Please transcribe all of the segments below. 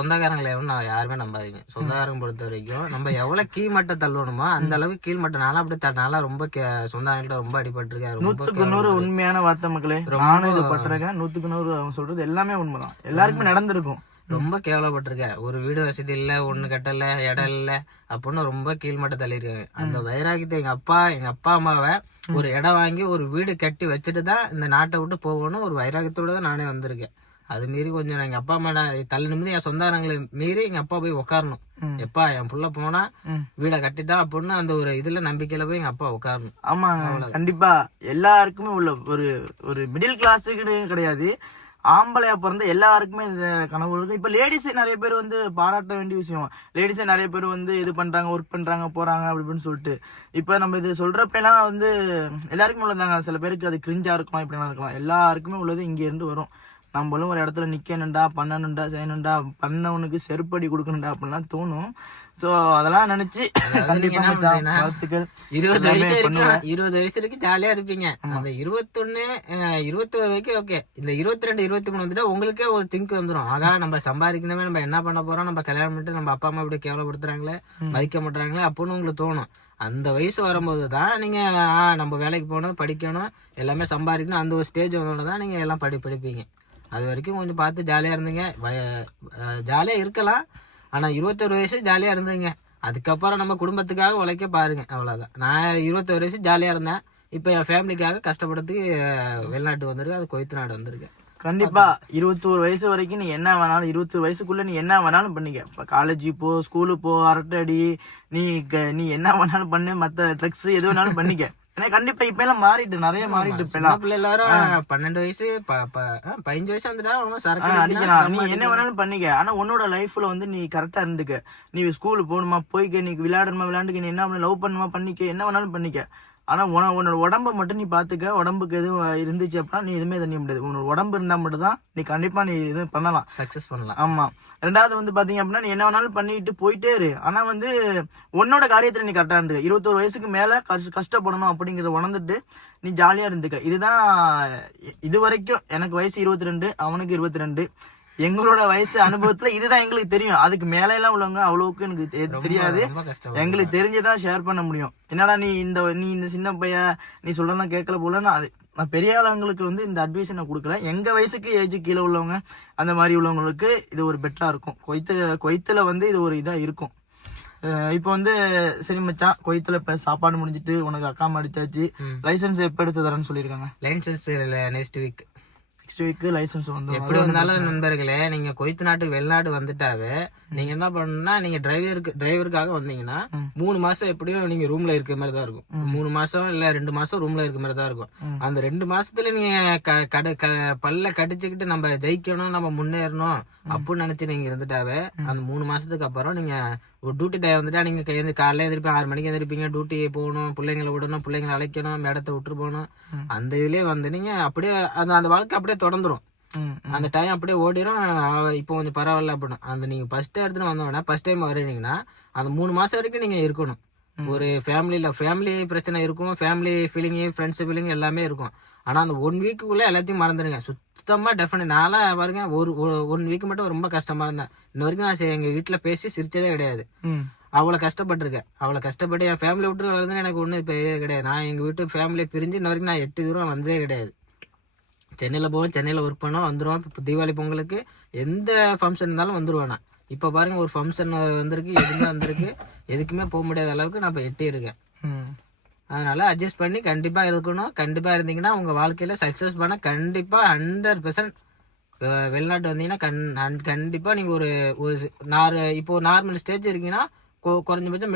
சொந்தக்காரங்களை நான் யாருமே நம்பாதீங்க. சொந்தக்காரங்க பொறுத்த வரைக்கும் நம்ம எவ்வளவு கீழ்மட்ட தள்ளணுமோ அந்த அளவுக்கு கீழ்மட்ட நானும் அப்படி தன்னால ரொம்ப சொந்தக்காரங்கள்ட்ட ரொம்ப அடிபட்டிருக்கேன். 100% உண்மையான வார்த்தை மக்களே. நானும் இது பட்டிருக்கேன். 100% அவங்க சொல்றது எல்லாமே உண்மைதான். எல்லாருக்குமே நடந்திருக்கும். ரொம்ப கேவலப்பட்டிருக்கேன். ஒரு வீடு வசதி இல்ல, ஒண்ணு கட்டல, இடம் இல்ல அப்படின்னு ரொம்ப கீழ்மட்ட தள்ளிருக்கேன். அந்த வைராகியத்தை எங்க அப்பா அம்மாவை ஒரு இடம் வாங்கி ஒரு வீடு கட்டி வச்சுட்டு தான் இந்த நாட்டை விட்டு போகணும் ஒரு வைராகியத்தோட தான் நானே வந்திருக்கேன். அது மீறி கொஞ்சம் எங்க அப்பா அம்மா தள்ளி நிமிந்து என் சொந்தங்களை மீறி எங்க அப்பா போய் உட்காரணும். எப்பா என் புள்ள போனா வீடை கட்டிட்டா அப்படின்னு அந்த ஒரு இதுல நம்பிக்கையில போய் எங்க அப்பா உட்காரணும். ஆமா, கண்டிப்பா எல்லாருக்குமே உள்ள ஒரு மிடில் கிளாஸுக்கு கிடையாது, ஆம்பளையா பிறந்த எல்லாருக்குமே இந்த கனவு இருக்கு. இப்ப லேடிஸே நிறைய பேர் வந்து பாராட்ட வேண்டிய விஷயம். லேடிஸே நிறைய பேர் வந்து இது பண்றாங்க, ஒர்க் பண்றாங்க, போறாங்க அப்படின்னு சொல்லிட்டு. இப்ப நம்ம இது சொல்றப்பெல்லாம் வந்து எல்லாருக்குமே உள்ளதாங்க. சில பேருக்கு அது கிரிஞ்சா இருக்கலாம், இப்படிலாம் இருக்கலாம். எல்லாருக்குமே உள்ளது இங்க இருந்து வரும். நம்மளும் ஒரு இடத்துல நிக்கணும்டா, பண்ணணும்டா, செய்யணும்டா, பண்ணவனுக்கு செருப்படி கொடுக்கணும்டா அப்படின்லாம் தோணும். சோ அதெல்லாம் நினைச்சு வாழ்த்துக்கள். 20 வயசு வரைக்கும் ஜாலியா இருப்பீங்க. அந்த 21 21 வரைக்கும் ஓகே. இந்த 22 23 வந்துட்டு உங்களுக்கே ஒரு திங்க் வந்துடும். ஆகா நம்ம சம்பாதிக்கணுமே, நம்ம என்ன பண்ண போறோம், நம்ம கல்யாணம் பண்ணிட்டு நம்ம அப்பா அம்மா இப்படி கேவலப்படுத்துறாங்களே, மதிக்க மாட்டாங்களே அப்படின்னு உங்களுக்கு தோணும். அந்த வயசு வரும்போது தான் நீங்க நம்ம வேலைக்கு போகணும், படிக்கணும், எல்லாமே சம்பாதிக்கணும். அந்த ஒரு ஸ்டேஜ் வந்தோட தான் நீங்க எல்லாம் படிப்பீங்க. அது வரைக்கும் கொஞ்சம் பார்த்து ஜாலியா இருந்தீங்க. ஜாலியா இருக்கலாம். ஆனா 21 வயசு ஜாலியா இருந்தீங்க. அதுக்கப்புறம் நம்ம குடும்பத்துக்காக உழைக்க பாருங்க, அவ்வளவுதான். நான் 21 வயசு ஜாலியா இருந்தேன். இப்ப என் ஃபேமிலிக்காக கஷ்டப்படுறதுக்கு வெளிநாட்டு வந்திருக்கு, அது குவைத் நாடு வந்திருக்கேன். கண்டிப்பா 21 வயசு வரைக்கும் நீ என்ன வேணாலும், 21 வயசுக்குள்ள நீ என்ன வேணாலும் பண்ணிக்க. இப்ப காலேஜ் போ, ஸ்கூலு போ, அரட்டை அடி, நீ என்ன வேணாலும் பண்ணு, மத்த ட்ரக்ஸ் எது வேணாலும் பண்ணிக்க. ஏன்னா கண்டிப்பா இப்ப எல்லாம் மாறிட்டு, நிறைய மாறிட்டு. இப்ப எல்லாரும் 12 வயசு 15 வயசு வந்துட்டா நீ என்ன வேணாலும் பண்ணிக்க. ஆனா உன்னோட லைஃப்ல வந்து நீ கரெக்டா இருந்துக்க. நீ ஸ்கூலு போகணுமா, போய்க்க, நீ விளையாடணுமா விளையாண்டுக்க, நீ என்ன லவ் பண்ணுமா பண்ணிக்க, என்ன வேணாலும் பண்ணிக்க. ஆனா உன்னோட உடம்ப மட்டும் நீ பாத்துக்க. உடம்புக்கு எதுவும் இருந்துச்சு அப்படின்னா நீ எதுவுமே தண்ணி முடியாது. உன்னோட உடம்பு இருந்தா மட்டும் தான் நீ கண்டிப்பா நீ இது பண்ணலாம், சக்சஸ் பண்ணலாம். ஆமா. ரெண்டாவது வந்து பாத்தீங்க அப்படின்னா நீ என்ன வேணாலும் பண்ணிட்டு போயிட்டே இரு. ஆனா வந்து உன்னோட காரியத்துல நீ கரெக்டா இருந்துக்க. 21 வயசுக்கு மேல கஷ்டப்படணும் அப்படிங்கறத உணர்ந்துட்டு நீ ஜாலியா இருந்துக்க. இதுதான் இது வரைக்கும். எனக்கு வயசு 22, அவனுக்கு 22. எங்களோட வயசு அனுபவத்துல இதுதான் எங்களுக்கு தெரியும். அதுக்கு மேல எல்லாம் உள்ளவங்க அவ்வளவுக்கு எனக்கு தெரியாது. எங்களுக்கு தெரிஞ்சதான் ஷேர் பண்ண முடியும். என்னடா நீ இந்த சின்ன பையன், நீ சொல்றதான் கேட்கல போலன்னு. அது நான் பெரிய ஆளுங்களுக்கு வந்து இந்த அட்வைஸ் நான் கொடுக்கல. எங்க வயசுக்கு ஏஜ் கீழே உள்ளவங்க, அந்த மாதிரி உள்ளவங்களுக்கு இது ஒரு பெட்டரா இருக்கும். குவைத்துல வந்து இது ஒரு இதா இருக்கும். இப்ப வந்து சரி மச்சான், குவைத்துல இப்ப சாப்பாடு முடிஞ்சிட்டு உனக்கு அக்கா அடிச்சாச்சு. லைசன்ஸ் எப்ப எடுத்து தரேன்னு சொல்லிருக்காங்க? லைசன்ஸ் நெக்ஸ்ட் வீக் லைசன்ஸ் வந்து எப்படி வந்தாலும் நண்பர்களே, நீங்க குவைத் நாட்டுக்கு வெளிநாடு வந்துட்டாவே நீங்க என்ன பண்ணணும்னா, நீங்க டிரைவருக்காக வந்தீங்கன்னா 3 மாசம் எப்படியும் நீங்க ரூம்ல இருக்க மாதிரி தான் இருக்கும். 3 மாசம் இல்ல 2 மாசம் ரூம்ல இருக்க மாதிரி தான் இருக்கும். அந்த 2 மாசத்துல நீங்க பல்ல கடிச்சுக்கிட்டு நம்ம ஜெயிக்கணும், நம்ம முன்னேறணும் அப்படின்னு நினைச்சு நீங்க இருந்துட்டாவே அந்த 3 மாசத்துக்கு அப்புறம் நீங்க ஒரு டியூட்டி டே வந்துட்டா நீங்க காலையில எழுந்திருப்பீங்க, 6 மணிக்கு எழுந்திருப்பீங்க, டியூட்டி போகணும், பிள்ளைங்களை விடணும், பிள்ளைங்களை அழைக்கணும், இடத்த விட்டுரு போகணும். அந்த இதுலயே வந்து நீங்க அப்படியே அந்த வாழ்க்கை அப்படியே தொடர்ந்துரும். அந்த டைம் அப்படியே ஓடிடும். இப்போ கொஞ்சம் பரவாயில்ல அப்படின்னு அந்த நீங்க ஃபர்ஸ்ட் எடுத்துன்னு வந்தோம்னா, ஃபர்ஸ்ட் டைம் வரீங்கன்னா அந்த 3 மாசம் வரைக்கும் நீங்க இருக்கணும். ஒரு ஃபேமிலி பிரச்சனை இருக்கும், ஃபேமிலி ஃபீலிங், ஃப்ரெண்ட்ஸ் ஃபீலிங் எல்லாமே இருக்கும். ஆனா அந்த 1 வீக்குள்ள எல்லாத்தையும் மறந்துடுங்க சுத்தமா. டெஃபினட் நான்லாம் பாருங்க, ஒரு 1 வீக் மட்டும் ரொம்ப கஷ்டமா இருந்தேன். இன்ன வரைக்கும் நான் எங்க வீட்டுல பேசி சிரிச்சதே கிடையாது. அவ்வளவு கஷ்டப்பட்டிருக்கேன். அவ்வளவு கஷ்டப்பட்டு என் ஃபேமிலி விட்டு வர்றதுன்னு எனக்கு ஒண்ணு கிடையாது. நான் எங்க வீட்டு ஃபேமிலியை பிரிஞ்சு இன்ன வரைக்கும் நான் 8 தூரம் வந்ததே கிடையாது. சென்னையில போவேன், சென்னையில ஒர்க் பண்ணோம், வந்துருவோம். இப்போ தீபாவளி பொங்கலுக்கு எந்த ஃபங்க்ஷன் இருந்தாலும் வந்துருவேன் நான். இப்போ பாருங்க ஒரு ஃபங்க்ஷன் வந்திருக்கு, எதுவுமே வந்திருக்கு, எதுக்குமே போக முடியாத அளவுக்கு நான் இப்போ எட்டி இருக்கேன். அதனால அட்ஜஸ்ட் பண்ணி கண்டிப்பா இருக்கணும். கண்டிப்பா இருந்தீங்கன்னா உங்க வாழ்க்கையில சக்சஸ் பண்ண கண்டிப்பா 100% வெளிநாட்டு வந்தீங்கன்னா கண்டிப்பா நீங்க ஒரு இப்போ நார்மல் ஸ்டேஜ் இருக்கீங்கன்னா குறைஞ்சபட்சம்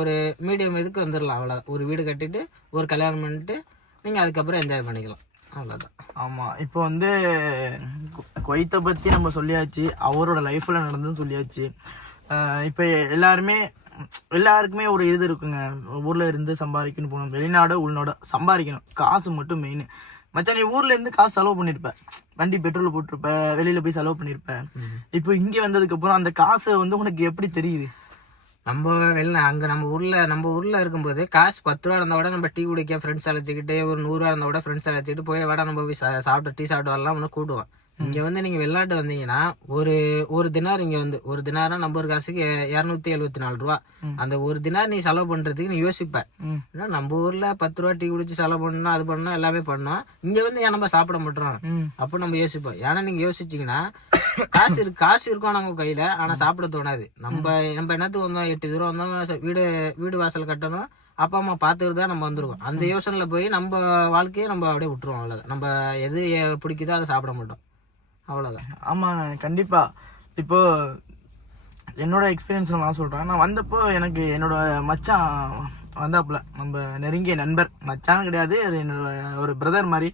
ஒரு மீடியம் இதுக்கு வந்துடலாம். அவ்வளவுதான். ஒரு வீடு கட்டிட்டு ஒரு கல்யாணம் பண்ணிட்டு நீங்க அதுக்கப்புறம் என்ஜாய் பண்ணிக்கலாம், அவ்வளவுதான். ஆமா, இப்போ வந்து குவைத்தை பத்தி நம்ம சொல்லியாச்சு, அவரோட லைஃப்ல நடந்ததுன்னு சொல்லியாச்சு. இப்ப எல்லாருக்குமே ஒரு இது இருக்குங்க. ஊர்ல இருந்து சம்பாதிக்கணும், போகணும், வெளிநாடு உள்நாடு சம்பாதிக்கணும், காசு மட்டும் மெயின். மச்சான் நீ ஊர்ல இருந்து காசு செலவு பண்ணிருப்ப, வண்டி பெட்ரோல் போட்டிருப்ப, வெளியில போய் செலவு பண்ணிருப்ப. இப்போ இங்க வந்ததுக்கு அப்புறம் அந்த காசு வந்து உனக்கு எப்படி தெரியுது? நம்ம ஊர்ல இருக்கும்போது காசு 10 ரூபா இருந்தா கூட நம்ம டீ குடிக்க ஃப்ரெண்ட்ஸ் அழைச்சிக்கிட்டு, ஒரு 100 ரூபா இருந்தா கூட ஃப்ரெண்ட்ஸ் அழைச்சிக்கிட்டு போய் வேடா நம்ம போய் சாப்பிட்டு டீ சாப்பிட்டு வரலாம் கூடுவோம். இங்க வந்து நீங்க வெளிநாட்டு வந்தீங்கன்னா ஒரு தினார் இங்க வந்து ஒரு தினாரா நம்ம ஒரு காசுக்கு 274 ரூபா. அந்த ஒரு தினார் நீ செலவு பண்றதுக்கு நீ யோசிப்ப. ஏன்னா நம்ம ஊர்ல 10 ரூபா டீ குடிச்சு செலவு பண்ணணும், அது பண்ணணும், எல்லாமே பண்ணோம். இங்க வந்து ஏன் நம்ம சாப்பிட மாட்டோம் அப்ப நம்ம யோசிப்போம். ஏன்னா நீங்க யோசிச்சீங்கன்னா காசு இருக்கும் நம்ம கையில, ஆனா சாப்பிட தோணாது. நம்ம என்னத்துக்கு வந்தோம், 8 தூரம் வந்தோம், வீடு வாசல் கட்டணும், அப்பா அம்மா பாத்துக்கிட்டு தான் நம்ம வந்துருவோம். அந்த யோசனையில போய் நம்ம வாழ்க்கையை நம்ம அப்படியே விட்டுருவோம். அவ்வளவுதான். நம்ம எது பிடிக்குதோ அதை சாப்பிட மாட்டோம். அவ்வளவுதான். ஆமாங்க, கண்டிப்பா. இப்போ என்னோட எக்ஸ்பீரியன்ஸ் நான் சொல்றேன். நான் வந்தப்போ எனக்கு என்னோட மச்சான் வந்தாப்புல, நம்ம நெருங்கிய நண்பர், மச்சான் கிடையாது, என்னோட ஒரு பிரதர் மாதிரி.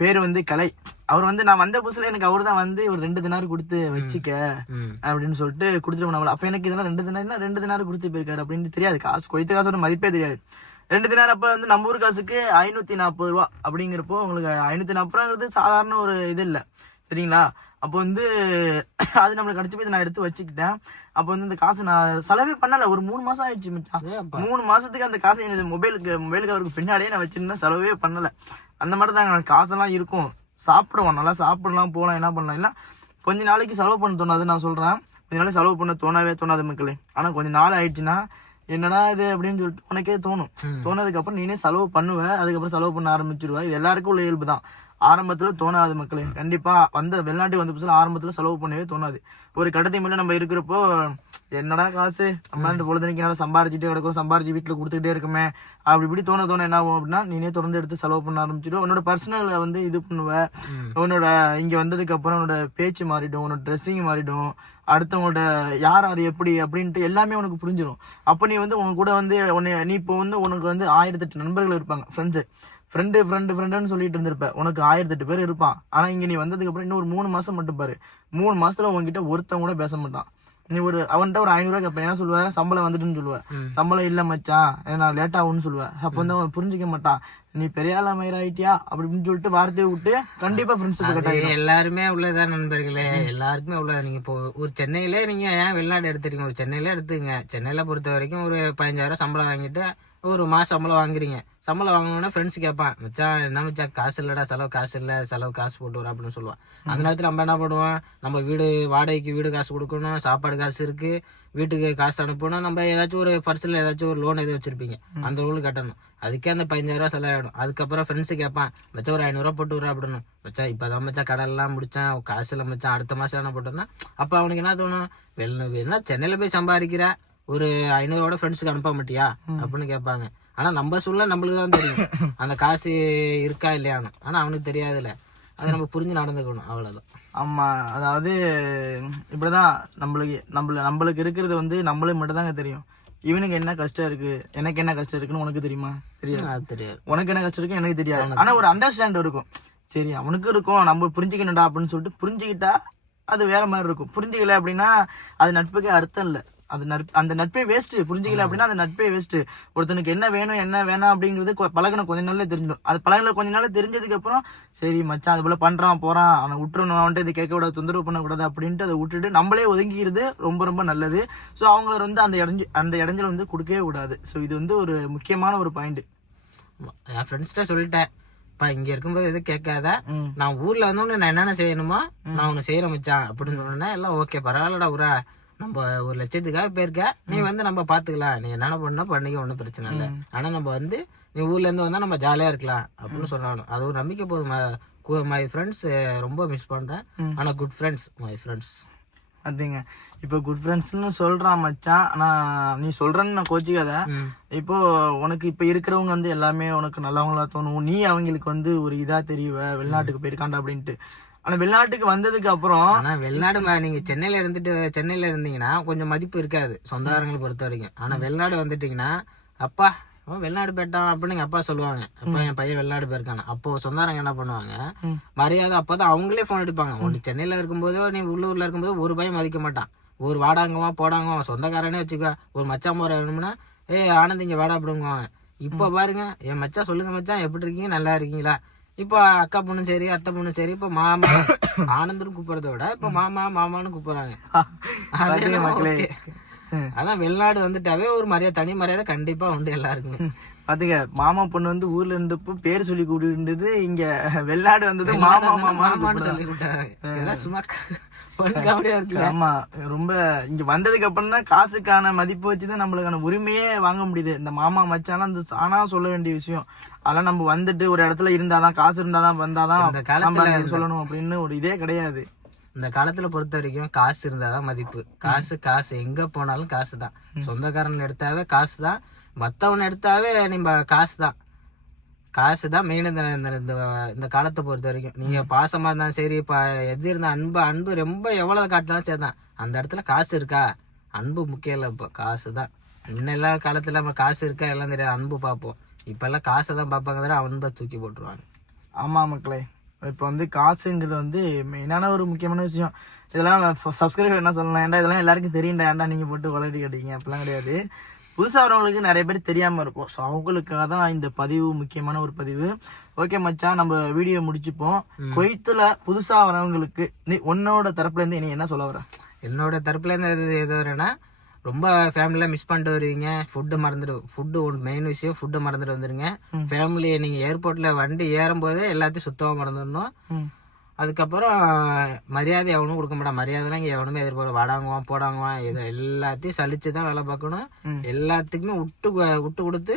பேரு வந்து கலை. அவர் வந்து நான் வந்த புதுசுல எனக்கு அவரு தான் வந்து ஒரு 2 தினார் கொடுத்து வச்சுக்க அப்படின்னு சொல்லிட்டு கொடுத்துட்டு போனாங்க. அப்ப எனக்கு இதெல்லாம் 2 தினார் கொடுத்து போயிருக்காரு அப்படின்னு தெரியாது. கொய்த்த காசோட மதிப்பே தெரியாது. 2 தினார் அப்ப வந்து நம்ம ஊர் காசுக்கு 540 ரூபா. அப்படிங்கிறப்போ உங்களுக்கு 540 ரூபாங்கிறது சாதாரண ஒரு இது இல்லை, சரிங்களா? அப்போ வந்து அது நம்மளுக்கு கிடைச்சி போய் நான் எடுத்து வச்சுக்கிட்டேன். அப்போ வந்து இந்த காசு நான் செலவே பண்ணல. ஒரு 3 மாசம் ஆயிடுச்சு மச்சான். 3 மாசத்துக்கு அந்த காசை என்னோட மொபைலுக்கு அவருக்கு பின்னாடியே நான் வச்சிருந்தேன், செலவே பண்ணல. அந்த மாதிரி தான் காசெல்லாம் இருக்கும். சாப்பிடுவோம், நல்லா சாப்பிடலாம், போகலாம், என்ன பண்ணலாம். இல்லை கொஞ்ச நாளைக்கு செலவு பண்ண தோணாது. நான் சொல்றேன், கொஞ்ச நாளைக்கு செலவு பண்ண தோணாது மக்களே. ஆனா கொஞ்ச நாள் ஆயிடுச்சுன்னா என்னடா இது அப்படின்னு சொல்லிட்டு உனக்கே தோணும். தோணதுக்கு அப்புறம் நீனே செலவு பண்ணுவ, அதுக்கப்புறம் செலவு பண்ண ஆரம்பிச்சிருவ. இது எல்லாருக்கும் உள்ள இயல்பு தான். ஆரம்பத்துல தோணாது மக்களே. கண்டிப்பா வெளிநாட்டுக்கு வந்த புதுசுல ஆரம்பத்துல செலவு பண்ணவே தோணாது. ஒரு கடத்தை மேல நம்ம இருக்கிறப்போ என்னடா காசு நம்ம பொழுதுனைக்கு நல்லா சம்பாரிச்சுட்டே கிடக்கும், சம்பாரிச்சு வீட்டுல கொடுத்துக்கிட்டே இருக்குமே அப்படி இப்படி தோண என்ன ஆகும் அப்படின்னா, நீனே தொடர்ந்து எடுத்து செலவு பண்ண ஆரம்பிச்சிடும். உன்னோட பர்சனல் வந்து இது பண்ணுவ. உன்னோட இங்க வந்ததுக்கு அப்புறம் உன்னோட பேச்சு மாறிடும், உன்னோட ட்ரெஸ்ஸிங் மாறிடும், அடுத்தவங்களோட யார் எப்படி அப்படின்ட்டு எல்லாமே உனக்கு புரிஞ்சிடும். அப்ப நீ வந்து உங்க கூட வந்து நீ இப்போ வந்து உனக்கு வந்து 1008 நண்பர்கள் இருப்பாங்க, ஃப்ரெண்டுன்னு சொல்லிட்டு இருந்திருப்ப. உனக்கு 1008 பேர் இருப்பான். ஆனா இங்க நீ வந்ததுக்கு அப்புறம் இன்னும் ஒரு 3 மாசம் மட்டும் பாரு, 3 மாசத்துல உங்ககிட்ட ஒருத்தவங்க கூட பேச மாட்டான். நீ அவன்கிட்ட ஒரு 500 ரூபாய் கேட்ப, என்ன சொல்லுவ, சம்பளம் வந்துட்டுன்னு சொல்லுவ. சம்பளம் இல்ல மச்சான், நான் லேட் ஆகும்னு சொல்லுவ. அப்ப வந்து அவன் புரிஞ்சுக்க மாட்டான், நீ பெரிய ஆளா மயிராயிட்டியா அப்படின்னு சொல்லிட்டு வார்த்தையை விட்டு கண்டிப்பா ஃப்ரெண்ட்ஷிப் கட் ஆயிடும். எல்லாருமே உள்ளதான் நண்பர்களே, எல்லாருக்குமே உள்ளதா. நீங்க இப்போ ஒரு சென்னையில நீங்க ஏன் வெளிநாடு எடுத்துறீங்க, ஒரு சென்னையில எடுத்துங்க. சென்னையில பொறுத்த வரைக்கும் ஒரு 15,000 சம்பளம் வாங்கிட்டு ஒரு மாசம் சம்பளம் வாங்குறீங்க. சம்பளம் வாங்கணும்னா ஃப்ரெண்ட்ஸ் கேட்பான், மச்சான் என்ன மச்சான் காசு இல்லடா, செலவு காசு போட்டு வர அப்படின்னு சொல்லுவான். அந்த நேரத்துல நம்ம என்ன பண்ணுவோம், நம்ம வாடகைக்கு வீடு காசு கொடுக்கணும், சாப்பாடு காசு இருக்கு, வீட்டுக்கு காசு அனுப்பணும், நம்ம ஏதாச்சும் ஒரு பர்சனல் ஏதாச்சும் ஒரு லோன் எதுவும் வச்சிருப்பீங்க, அந்த லோன் கட்டணும். அதுக்கே அந்த 15,000 செலவாயிடும். அதுக்கப்புறம் ஃப்ரெண்ட்ஸு கேட்பான், மச்சான் ஒரு 500 ரூபா போட்டு விட்றா அப்படின்னு. மச்சான் இப்பதான் மச்சான் கடல்லாம் முடிச்சான், காசு இல்லை மச்சான், அடுத்த மாசம் என்ன போட்டோம்னா அப்ப அவனுக்கு என்ன தோணும், என்ன சென்னையில போய் சம்பாதிக்கிற, ஒரு 500 ஃப்ரெண்ட்ஸுக்கு அனுப்ப மாட்டியா அப்படின்னு கேட்பாங்க. ஆனா நம்ம சொல்ல நம்மளுக்கு தான் தெரியும் அந்த காசு இருக்கா இல்லையானு. ஆனா அவனுக்கு தெரியாதுல்ல, அதை நம்ம புரிஞ்சு நடந்துக்கணும், அவ்வளவுதான். ஆமா, அதாவது இப்படிதான் நம்மளுக்கு இருக்கிறது வந்து நம்மளுக்கு மட்டும் தாங்க தெரியும். இவனுக்கு என்ன கஷ்டம் இருக்கு, எனக்கு என்ன கஷ்டம் இருக்குன்னு உனக்கு தெரியுமா? தெரியாது. உனக்கு என்ன கஷ்டம் இருக்கு எனக்கு தெரியாது. ஆனா ஒரு அண்டர்ஸ்டாண்ட் இருக்கும். சரி அவனுக்கு இருக்கும், நம்ம புரிஞ்சுக்கணும்டா அப்படின்னு சொல்லிட்டு புரிஞ்சுக்கிட்டா அது வேற மாதிரி இருக்கும். புரிஞ்சுக்கல அப்படின்னா அது நட்புக்கே அர்த்தம் இல்லை. அந்த நட்பே வேஸ்ட். புரிஞ்சுக்கல அப்படின்னா அந்த நட்பே வேஸ்ட். ஒருத்தனுக்கு என்ன வேணும் என்ன வேணாம் அப்படிங்கிறது பழகணும், கொஞ்ச நாள்ல தெரிஞ்சிடும். அது பழகல கொஞ்ச நாள்ல தெரிஞ்சதுக்கு அப்புறம் சரி மச்சான் அது போல பண்றான் போறான், அவனை விட்டுறணும், அவன்கிட்ட இதை கேட்க கூடாது, தொந்தரவு பண்ணக்கூடாது அப்படின்ட்டு அதை விட்டுட்டு நம்மளே ஒதுங்கிக்கிறது ரொம்ப ரொம்ப நல்லது. ஸோ அவங்கள வந்து அந்த இடைஞ்சல் வந்து கொடுக்கவே கூடாது. ஸோ இது வந்து ஒரு முக்கியமான ஒரு பாயிண்ட். என் ஃப்ரெண்ட்ஸ்கிட்ட சொல்லிட்டேன், இங்க இருக்கும்போது எதுவும் கேட்காத, நான் ஊர்ல வந்தோன்னு நான் என்னென்ன செய்யணுமோ நான் ஒண்ணு செய்யற மச்சான் அப்படின்னு சொன்னேன்னா எல்லாம் ஓகே பரவாயில்லடா ஊரா, நம்ம 1 லட்சத்துக்காக போயிருக்க, நீ வந்து நம்ம பாத்துக்கலாம், நீ என்னென்ன பண்ணா பண்ணிக்க, ஒன்றும் பிரச்சனை இல்லை. ஆனா நம்ம வந்து நீ ஊர்ல இருந்து வந்தா நம்ம ஜாலியா இருக்கலாம் அப்படின்னு சொல்லணும். அது ஒரு நம்பிக்கை போதும். மை ஃப்ரெண்ட்ஸ் ரொம்ப மிஸ் பண்றேன். ஆனா குட் ஃப்ரெண்ட்ஸ் மை ஃப்ரெண்ட்ஸ். அதுங்க இப்போ குட் ஃப்ரெண்ட்ஸ்னு சொல்றான் மச்சான். ஆனா நீ சொல்றன்னு நான் கோச்சிக்காத. இப்போ உனக்கு இப்ப இருக்கிறவங்க வந்து எல்லாமே உனக்கு நல்லவங்களா தோணும். நீ அவங்களுக்கு வந்து ஒரு இதா தெரியுவ, வெளிநாட்டுக்கு போயிருக்காண்டா அப்படின்ட்டு. ஆனா வெளிநாட்டுக்கு வந்ததுக்கு அப்புறம் வெளிநாடு நீங்க சென்னையில இருந்தீங்கன்னா கொஞ்சம் மதிப்பு இருக்காது சொந்தக்காரங்களை பொறுத்த வரைக்கும். ஆனா வெளிநாடு வந்துட்டீங்கன்னா அப்பா வெளிநாடு போயிட்டான் அப்படின்னு எங்க அப்பா சொல்லுவாங்க. அப்பா என் பையன் வெளிநாடு போயிருக்காங்க. அப்போ சொந்தக்காரங்க என்ன பண்ணுவாங்க, மரியாதை அப்பதான் அவங்களே போன் அடிப்பாங்க. ஒன்று சென்னையில இருக்கும்போதோ நீ உள்ளூர்ல இருக்கும்போதோ ஒரு பையன் மதிக்க மாட்டான். ஒரு வாடாங்கவா போடாங்க சொந்தக்காரனே வச்சுக்கோ, ஒரு மச்சான் போற வேணும்னா ஆனந்த் இங்க வாடா அப்படிங்குவாங்க. இப்ப பாருங்க, என் மச்சான் சொல்லுங்க மச்சான் எப்படி இருக்கீங்க, நல்லா இருக்கீங்களா. இப்போ அக்கா பொண்ணும் சரி அத்தை பொண்ணும் சரி இப்ப மாமா ஆனந்தரும் கூப்பிடுறத விட இப்ப மாமான்னு கூப்பிடுறாங்க. அதான் வெளிநாடு வந்துட்டாவே ஒரு மரியாதை, தனி மரியாதை கண்டிப்பா உண்டு எல்லாருக்குமே. பாத்துங்க, மாமா பொண்ணு வந்து ஊர்ல இருந்தப்போ பேர் சொல்லி கூப்பிட்டு இருந்தது, இங்க வெளிநாடு வந்தது மாமா மாமான்னு சொல்லி விட்டாங்க. இதெல்லாம் சும்மா காமெடியா இருக்கு. ஆமா, ரொம்ப இங்க வந்ததுக்கு அப்புறம் தான் காசுக்கான மதிப்பு வச்சுதான் நம்மளுக்கான உரிமையே வாங்க முடியுது. இந்த மாமா மச்சாலாம் அந்த ஆனா சொல்ல வேண்டிய விஷயம். அதெல்லாம் நம்ம வந்துட்டு ஒரு இடத்துல இருந்தாதான், காசு இருந்தாதான் வந்தாதான் சொல்லணும் அப்படின்னு ஒரு இதே கிடையாது. இந்த காலத்துல பொறுத்த வரைக்கும் காசு இருந்தாதான் மதிப்பு. காசு எங்க போனாலும் காசு தான். சொந்தக்காரன் எடுத்தாவே காசு தான், மத்தவன் எடுத்தாவே நம்ம காசு தான் மெயின். இந்த காலத்தை பொறுத்த வரைக்கும் நீங்க பாசமா இருந்தாலும் சரி, எது இருந்தா அன்பு ரொம்ப எவ்வளவு காட்டினாலும் சரிதான். அந்த இடத்துல காசு இருக்கா, அன்பு முக்கியம் இல்லை. இப்போ காசு தான். முன்னெல்லாம் காலத்துல நம்ம காசு இருக்கா எல்லாம் தெரியாது, அன்பு பார்ப்போம். இப்ப எல்லாம் காசை தான் பார்ப்பாங்க தவிர அன்பை தூக்கி போட்டுருவாங்க. ஆமா மக்களே, இப்போ வந்து காசுங்கிறது வந்து மெயினான ஒரு முக்கியமான விஷயம். இதெல்லாம் சப்ஸ்கிரைபர் என்ன சொல்லலாம், ஏன்டா இதெல்லாம் எல்லாருக்கும் தெரியும்டா, ஏன்டா நீங்க போட்டு வளர்த்தி கட்டிங்க அப்படிலாம் கிடையாது. புதுசாக வரவங்களுக்கு நிறைய பேர் தெரியாமல் இருக்கும். ஸோ அவங்களுக்காக தான் இந்த பதிவு, முக்கியமான ஒரு பதிவு. ஓகே மச்சான், நம்ம வீடியோ முடிச்சுப்போம். குவைத்தில் புதுசாக வரவங்களுக்கு நீ உன்னோட தரப்புலேருந்து நீ என்ன சொல்ல வர? என்னோட தரப்புலேருந்து எது வரேன்னா, ரொம்ப ஃபேமிலியில் மிஸ் பண்ணிட்டு வருவீங்க. ஃபுட்டு ஒரு மெயின் விஷயம், ஃபுட்டு மறந்துட்டு வந்துடுங்க. ஃபேமிலியை நீங்கள் ஏர்போர்ட்டில் வண்டி ஏறும்போதே எல்லாத்தையும் சுத்தமாக மறந்துடணும். அதுக்கப்புறம் மரியாதை எவனும் கொடுக்க மாட்டான். மரியாதைலாம் இங்கே எவனுமே எதிர்பார்க்க, வாடாங்குவான் போடாங்குவான், ஏதோ எல்லாத்தையும் சலிச்சு தான் வேலை பார்க்கணும். எல்லாத்துக்குமே விட்டு கொடுத்து,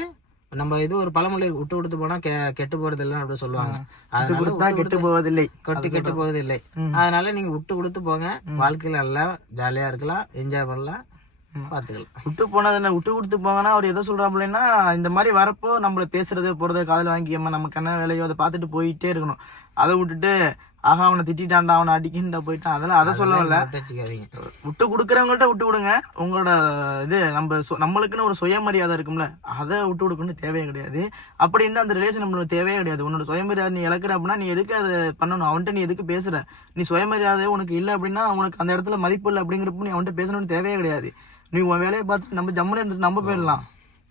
நம்ம இது ஒரு பழமொழி, விட்டு கொடுத்து போனா கெட்டு போறது இல்லைன்னு அப்படி சொல்லுவாங்க. அதனால கெட்டு போவதில்லை, கெட்டு போவதில்லை. அதனால நீங்க விட்டு கொடுத்து போங்க. வாழ்க்கையில நல்லா ஜாலியா இருக்கலாம், என்ஜாய் பண்ணலாம், பாத்துக்கலாம். விட்டு போனது விட்டு கொடுத்து போங்கன்னா அவர் எதை சொல்றாப்புலன்னா, இந்த மாதிரி வரப்போ நம்மள பேசுறது போறது காதல் வாங்கிக்காம நம்ம கண்ண வேலையோ அதை பார்த்துட்டு போயிட்டே இருக்கணும். அதை விட்டுட்டு ஆகா அவனை திட்டான்டா, அவனை அடிக்கின்றா போயிட்டான், அதெல்லாம் அதை சொல்லல. விட்டு கொடுக்குறவங்கள்ட்ட விட்டு கொடுங்க. உங்களோட இது நம்மளுக்குன்னு ஒரு சுயமரியாதை இருக்கும்ல, அதை விட்டு கொடுக்கணும்னு தேவையே கிடையாது. அப்படின்னு அந்த ரிலேஷன் நம்மளுக்கு தேவையே கிடையாது. உன்னோட சுயமரியாதை நீ இழக்கிற அப்படின்னா நீ எதுக்கு அதை பண்ணணும்? அவன்கிட்ட நீ எதுக்கு பேசுற? நீ சுயமரியாதை உனக்கு இல்லை அப்படின்னா, உனக்கு அந்த இடத்துல மதிப்பு இல்லை அப்படிங்கிறப்ப நீ அவன்கிட்ட பேசணும்னு தேவையே கிடையாது. நீ உன் வேலையை பார்த்துட்டு நம்ம ஜம்முன்னு இருந்துட்டு நம்ம போயிடலாம்.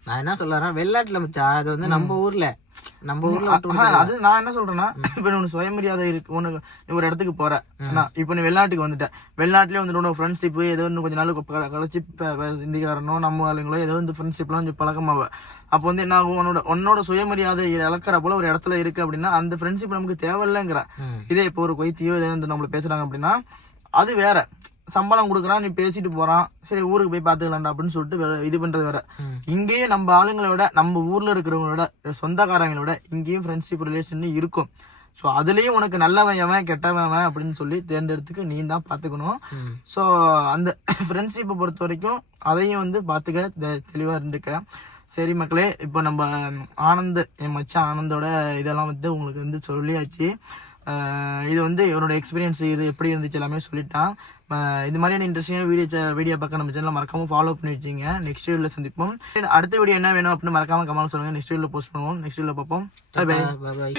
நான் என்ன சொல்றேன், வெளிநாட்டுல மச்சான், அது வந்து நம்ம ஊர்ல அது நான் என்ன சொல்றேன்னா, இப்ப உனக்கு சுயமரியாதை இருக்கு, உனக்கு நீ ஒரு இடத்துக்கு போற, இப்ப நீ வெளிநாட்டுக்கு வந்துட்ட, வெளிநாட்டுலயே வந்துட்டு உனக்கு ஃப்ரெண்ட்ஷிப் ஏதோ ஒன்று கொஞ்ச நாள் கழிச்சு இந்திக்காரனோ நம்ம ஆளுங்களோ ஏதோ வந்து ஃப்ரெண்ட்ஷிப்லாம் கொஞ்சம் பழக்கமாவ, அப்போ வந்து என்ன ஆகும், உன்னோட சுயமரியாதை இழக்கிற போல ஒரு இடத்துல இருக்கு அப்படின்னா அந்த ஃப்ரெண்ட்ஷிப் நமக்கு தேவையில்லைங்கிற. இதே இப்போ ஒரு கொய்த்தியோ ஏதோ வந்து நம்மள பேசுறாங்க அப்படின்னா அது வேற. சம்பளம் கொடுக்குறான், நீ பேசிட்டு போறான், சரி ஊருக்கு போய் பாத்துக்கலாம்டா அப்படின்னு சொல்லிட்டு இது பண்றது வேற. இங்கேயும் நம்ம ஆளுங்களை விட, நம்ம ஊர்ல இருக்கிறவங்களோட, சொந்தக்காரங்களோட இங்கேயும் ஃப்ரெண்ட்ஷிப் ரிலேஷன் இருக்கும். ஸோ அதுலயும் உனக்கு நல்லவன் எவன் கெட்டவன் அப்படின்னு சொல்லி தேர்ந்தெடுத்துக்க நீ தான் பாத்துக்கணும். ஸோ அந்த ஃப்ரெண்ட்ஷிப்பை பொறுத்த வரைக்கும் அதையும் வந்து பாத்துக்க, தெளிவா இருந்துக்க. சரி மக்களே, இப்போ நம்ம ஆனந்த், என் மச்சான் ஆனந்தோட இதெல்லாம் வந்து உங்களுக்கு வந்து சொல்லியாச்சு. இது வந்து இவனோட எக்ஸ்பீரியன்ஸ், இது எப்படி இருந்துச்சு எல்லாமே சொல்லிட்டான். இது மாதிரியான இன்ட்ரெஸ்டிங்கான வீடியோ பார்க்க நம்ம சேனலை மறக்காம ஃபாலோ பண்ணி வச்சுங்க. நெக்ஸ்ட் வீடியோவில் சந்திப்போம். அடுத்த வீடியோ என்ன வேணும் அப்படின்னு மறக்காம கமெண்ட் சொல்லுங்க. நெக்ஸ்ட் வீடியோவில் போஸ்ட் பண்ணுவோம். நெக்ஸ்ட் வீடியோவில் பார்ப்போம். Bye by.